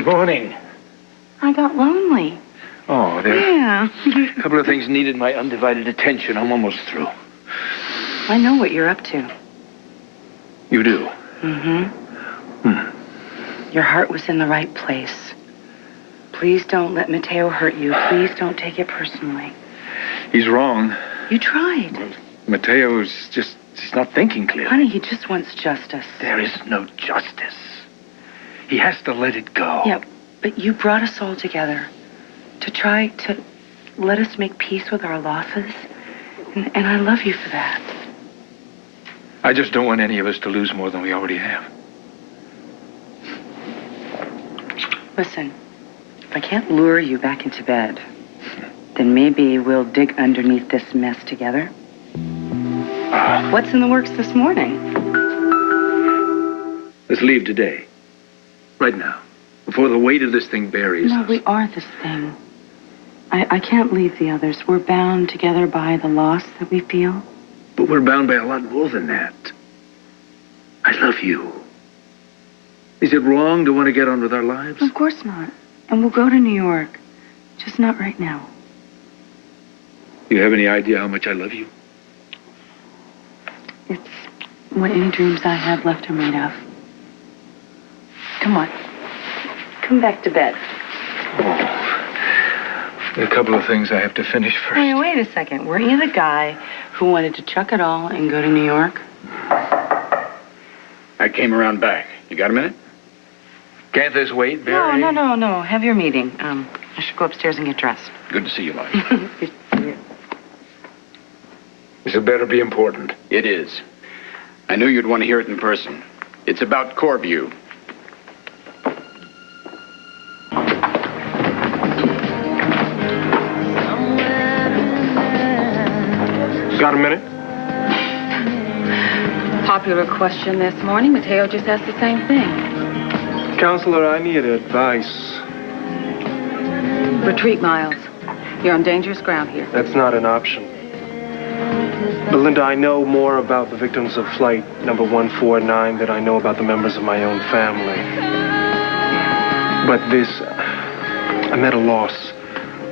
Good morning. I got lonely. Oh, Yeah. A couple of things needed my undivided attention. I'm almost through. I know what you're up to. You do? Your heart was in the right place. Please don't let Mateo hurt you. Please don't take it personally. He's wrong. You tried. Mateo's just, he's not thinking clearly. Honey, he just wants justice. There is no justice. He has to let it go. Yeah, but you brought us all together to try to let us make peace with our losses. And I love you for that. I just don't want any of us to lose more than we already have. Listen, if I can't lure you back into bed, then maybe we'll dig underneath this mess together. What's in the works this morning? Let's leave today. Right now. Before the weight of this thing buries No, us. we are this thing. I can't leave the others. We're bound together by the loss that we feel. But we're bound by a lot more than that. I love you. Is it wrong to want to get on with our lives? Of course not. And we'll go to New York. Just not right now. You have any idea how much I love you? It's what any dreams I have left are made of. Come on. Come back to bed. Oh. A couple of things I have to finish first. Wait a second. Weren't you the guy who wanted to chuck it all and go to New York? I came around back. You got a minute? Can't this wait, Barry? No. Have your meeting. I should go upstairs and get dressed. Good to see you, Liza. This had better be important. It is. I knew you'd want to hear it in person. It's about Corview. Got a minute? Popular question this morning. Mateo just asked the same thing. Counselor, I need advice. Retreat, Miles. You're on dangerous ground here. That's not an option. Belinda, I know more about the victims of flight number 149 than I know about the members of my own family. But I'm at a loss.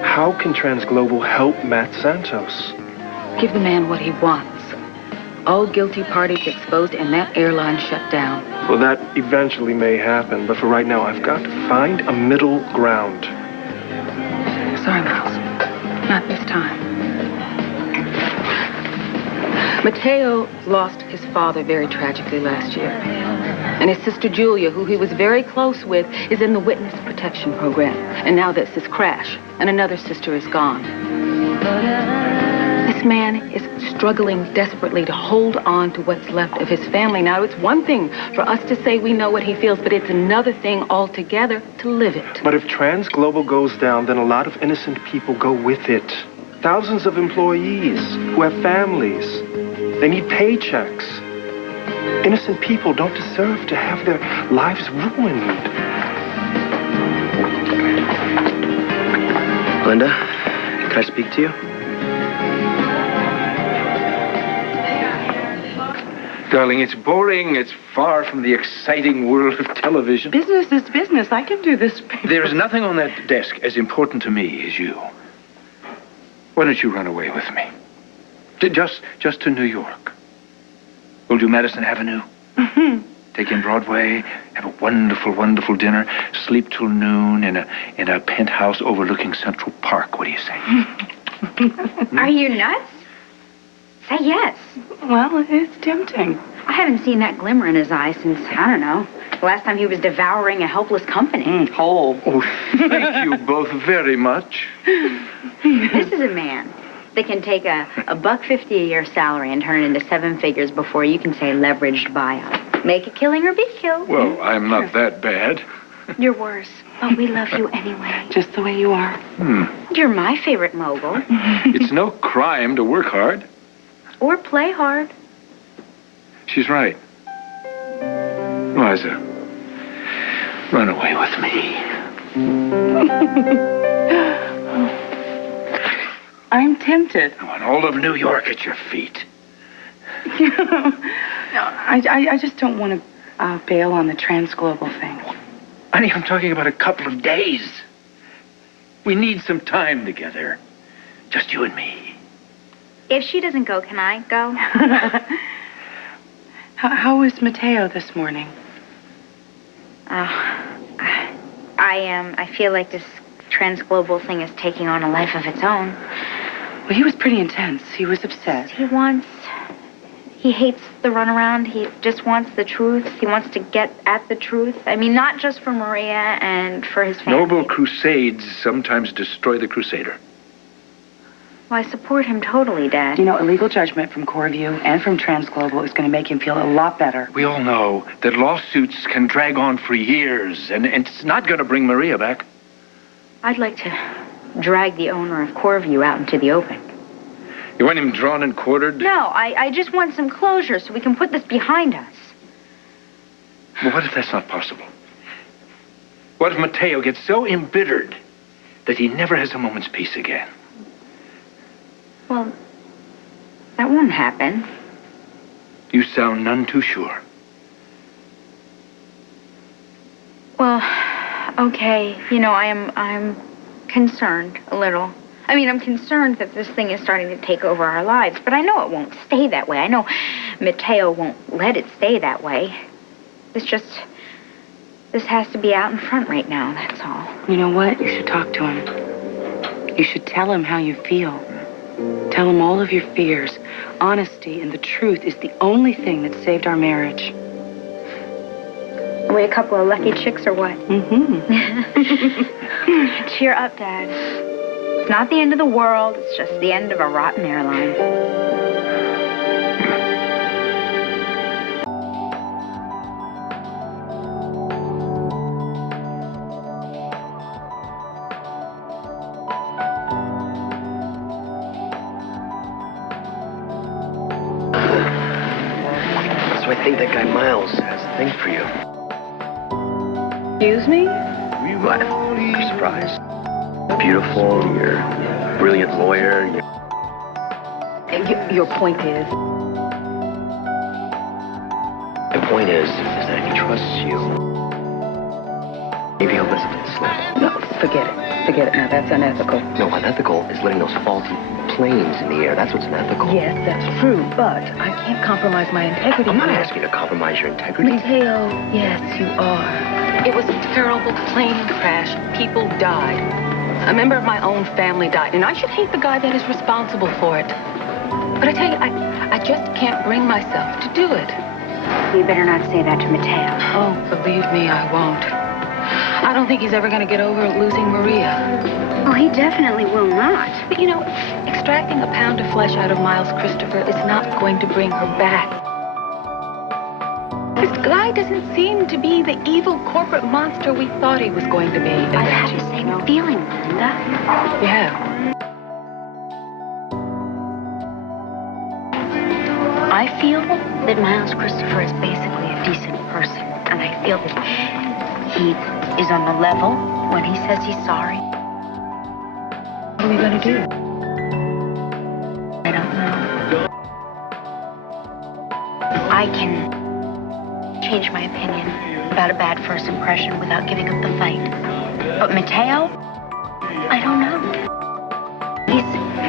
How can Transglobal help Matt Santos? Give the man what he wants. All guilty parties exposed and that airline shut down. Well, that eventually may happen, but for right now, I've got to find a middle ground. Sorry, Miles. Not this time. Mateo lost his father very tragically last year. And his sister Julia, who he was very close with, is in the witness protection program. And now there's this crash, and another sister is gone. This man is struggling desperately to hold on to what's left of his family. Now, it's one thing for us to say we know what he feels, but it's another thing altogether to live it. But if Transglobal goes down, then a lot of innocent people go with it. Thousands of employees who have families. They need paychecks. Innocent people don't deserve to have their lives ruined. Linda, can I speak to you? Darling, it's boring. It's far from the exciting world of television. Business is business. I can do this. There is nothing on that desk as important to me as you. Why don't you run away with me? Just to New York. We'll do Madison Avenue. Take in Broadway, have a wonderful, wonderful dinner, sleep till noon in a penthouse overlooking Central Park. What do you say? Are you nuts? Say yes. Well, it's tempting. I haven't seen that glimmer in his eyes since, I don't know, the last time he was devouring a helpless company. Whole. Oh, thank you both very much. This is a man that can take a $1.50 a year salary and turn it into 7 figures before you can say leveraged buyout. Make a killing or be killed. Well, I'm not that bad. You're worse, but we love you anyway. Just the way you are. You're my favorite mogul. It's no crime to work hard. Or play hard. She's right. Liza, run away with me. I'm tempted. I want all of New York at your feet. No, I just don't want to bail on the Transglobal thing. Honey, I'm talking about a couple of days. We need some time together. Just you and me. If she doesn't go, can I go? How was Mateo this morning? I feel like this transglobal thing is taking on a life of its own. Well, he was pretty intense. He was upset. He hates the runaround. He just wants the truth. He wants to get at the truth. I mean, not just for Maria and for his family. Noble crusades sometimes destroy the crusader. Well, I support him totally, Dad. You know, a legal judgment from Coreview and from Transglobal is going to make him feel a lot better. We all know that lawsuits can drag on for years, and it's not going to bring Maria back. I'd like to drag the owner of Coreview out into the open. You want him drawn and quartered? No, I just want some closure so we can put this behind us. Well, what if that's not possible? What if Mateo gets so embittered that he never has a moment's peace again? Well, that won't happen. You sound none too sure. Well, okay. You know, I'm concerned a little. I mean, I'm concerned that this thing is starting to take over our lives, but I know it won't stay that way. I know Mateo won't let it stay that way. This has to be out in front right now, that's all. You know what? You should talk to him. You should tell him how you feel. Tell him all of your fears. Honesty and the truth is the only thing that saved our marriage. Are we a couple of lucky chicks or what? Mm-hmm. Cheer up, Dad. It's not the end of the world. It's just the end of a rotten airline. So I think that guy Miles has a thing for you. Excuse me? What? You're surprised? Beautiful, you're a brilliant lawyer. Your point is? My point is that he trusts you. Maybe he'll listen to the slip. No, forget it. Forget it now. That's unethical. No, unethical is letting those faulty planes in the air. That's what's unethical. Yes, that's true, but I can't compromise my integrity. I'm not asking you to compromise your integrity. Mateo, yes, you are. It was a terrible plane crash. People died. A member of my own family died, and I should hate the guy that is responsible for it. But I tell you, I just can't bring myself to do it. You better not say that to Mateo. Oh, believe me, I won't. I don't think he's ever going to get over losing Maria. Oh, he definitely will not. But you know, extracting a pound of flesh out of Miles Christopher is not going to bring her back. This guy doesn't seem to be the evil corporate monster we thought he was going to be. I have the same feeling, Linda. Yeah. I feel that Miles Christopher is basically a decent person, and I feel that he is on the level when he says he's sorry. What are we going to do? I don't know. I can change my opinion about a bad first impression without giving up the fight. But Mateo, I don't know. He's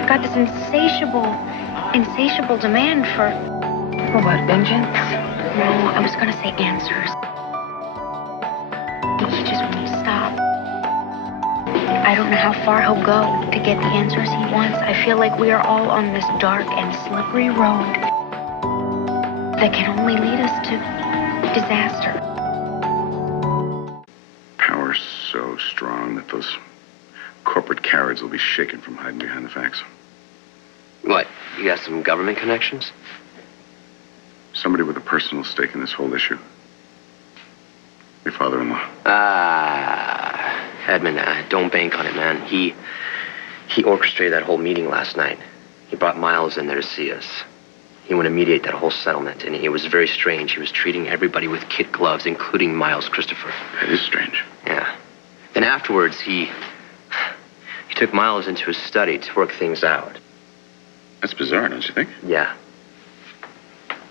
got this insatiable demand for what, vengeance? No, I was going to say answers. He just won't stop. I don't know how far he'll go to get the answers he wants. I feel like we are all on this dark and slippery road that can only lead us to disaster. Power's so strong that those corporate cowards will be shaken from hiding behind the facts. What? You got some government connections? Somebody with a personal stake in this whole issue. Your father-in-law. Edmund, don't bank on it, man. He orchestrated that whole meeting last night. He brought Miles in there to see us. He wanted to mediate that whole settlement, and it was very strange. He was treating everybody with kid gloves, including Miles Christopher. That is strange. Yeah. Then afterwards, he took Miles into his study to work things out. That's bizarre, don't you think? Yeah.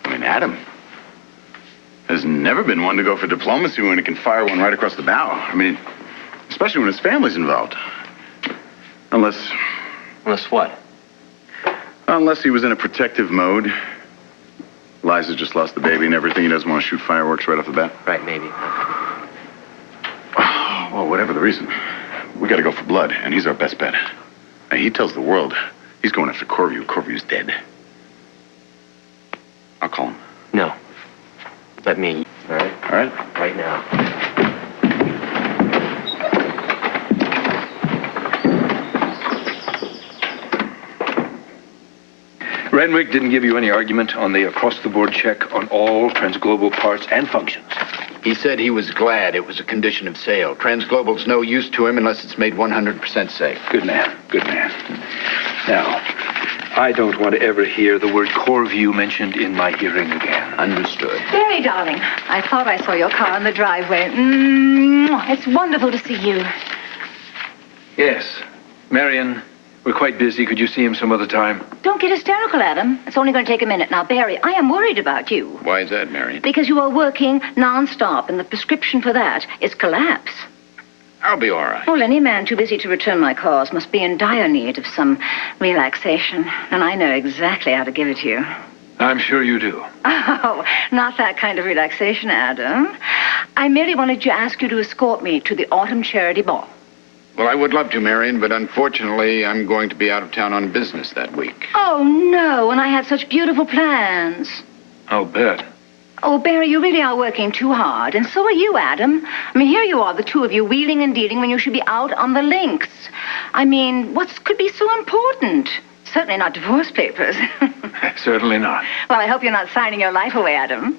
I mean, Adam. has never been one to go for diplomacy when he can fire one right across the bow. I mean, especially when his family's involved. Unless what? Unless he was in a protective mode. Liza just lost the baby and everything. He doesn't want to shoot fireworks right off the bat. Right, maybe. Well, whatever the reason, we got to go for blood, and he's our best bet. And he tells the world he's going after Corview. Corview's dead. I'll call him. No. Let me. All right? All right? Right now. Renwick didn't give you any argument on the across-the-board check on all transglobal parts and functions. He said he was glad it was a condition of sale. Transglobal's no use to him unless it's made 100% safe. Good man. Good man. Now, I don't want to ever hear the word Corview mentioned in my hearing again. Understood. Barry, darling, I thought I saw your car in the driveway. It's wonderful to see you. Yes. Marion, we're quite busy. Could you see him some other time? Don't get hysterical, Adam. It's only going to take a minute. Now, Barry, I am worried about you. Why is that, Marion? Because you are working nonstop, and the prescription for that is collapse. I'll be all right. Well, any man too busy to return my calls must be in dire need of some relaxation, and I know exactly how to give it to you. I'm sure you do. Oh, not that kind of relaxation, Adam. I merely wanted to ask you to escort me to the autumn charity ball. Well, I would love to, Marion, but unfortunately, I'm going to be out of town on business that week. Oh, no, and I had such beautiful plans. I'll bet. Oh, Barry, you really are working too hard, and so are you, Adam. I mean, here you are, the two of you, wheeling and dealing when you should be out on the links. I mean, what could be so important? Certainly not divorce papers. Certainly not. Well, I hope you're not signing your life away, Adam.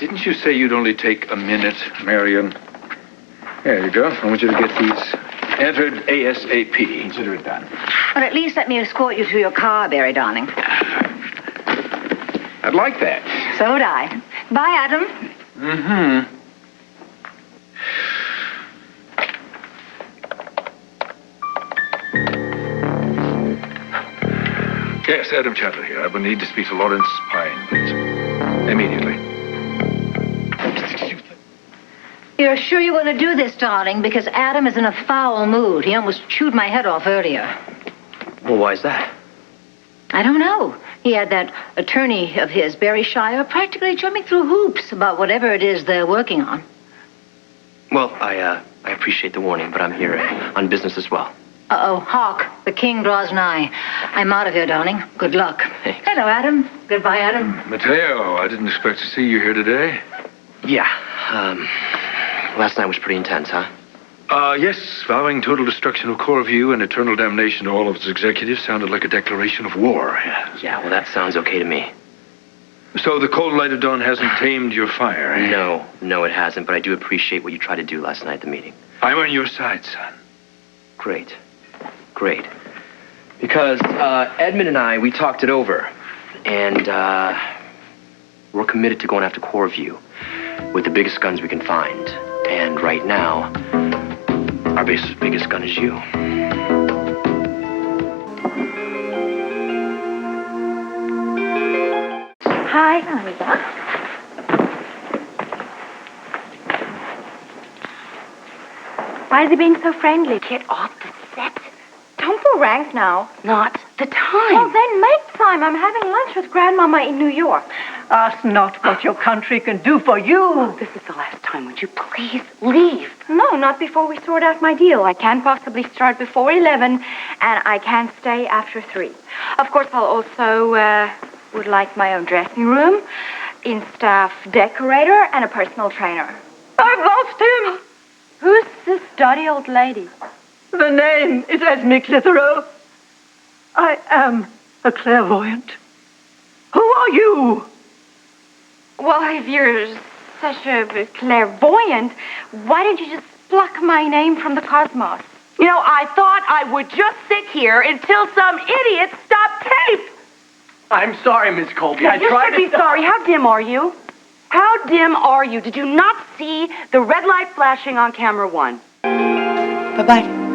Didn't you say you'd only take a minute, Marion? There you go. I want you to get these entered ASAP. Consider it done. Well, at least let me escort you to your car, Barry, darling. I'd like that. So would I. Bye, Adam. Mm-hmm. Yes, Adam Chandler here. I will need to speak to Lawrence Pine, please. Immediately. You're sure you want to do this, darling? Because Adam is in a foul mood. He almost chewed my head off earlier. Well, why is that? I don't know. He had that attorney of his, Barry Shire, practically jumping through hoops about whatever it is they're working on. Well, I appreciate the warning, but I'm here on business as well. Uh-oh, Hawk, the king draws nigh. I'm out of here, darling. Good luck. Thanks. Hello, Adam. Goodbye, Adam. Mateo, I didn't expect to see you here today. Yeah, last night was pretty intense, huh? Yes, vowing total destruction of Corview and eternal damnation to all of its executives sounded like a declaration of war. Yeah, well, that sounds okay to me. So the cold light of dawn hasn't tamed your fire, eh? No, it hasn't, but I do appreciate what you tried to do last night at the meeting. I'm on your side, son. Great. Because Edmund and I, we talked it over, and we're committed to going after Corview with the biggest guns we can find. And right now, our biggest gun is you. Hi, Liza. Why is he being so friendly? Get off the set. Don't go rank now. Not the time. Well, then make time. I'm having lunch with Grandmama in New York. Ask not what your country can do for you. This is the last time. Would you please leave? No, not before we sort out my deal. I can't possibly start before 11, and I can't stay after 3. Of course, I'll also would like my own dressing room, in-staff decorator, and a personal trainer. I've lost him. Who's this dotty old lady? The name is Esme Clitheroe. I am a clairvoyant. Who are you? Well, if you're such a clairvoyant, why don't you just pluck my name from the cosmos? You know, I thought I would just sit here until some idiot stopped tape. I'm sorry, Miss Colby. I You tried should be sorry. How dim are you? How dim are you? Did you not see the red light flashing on camera 1? Bye-bye.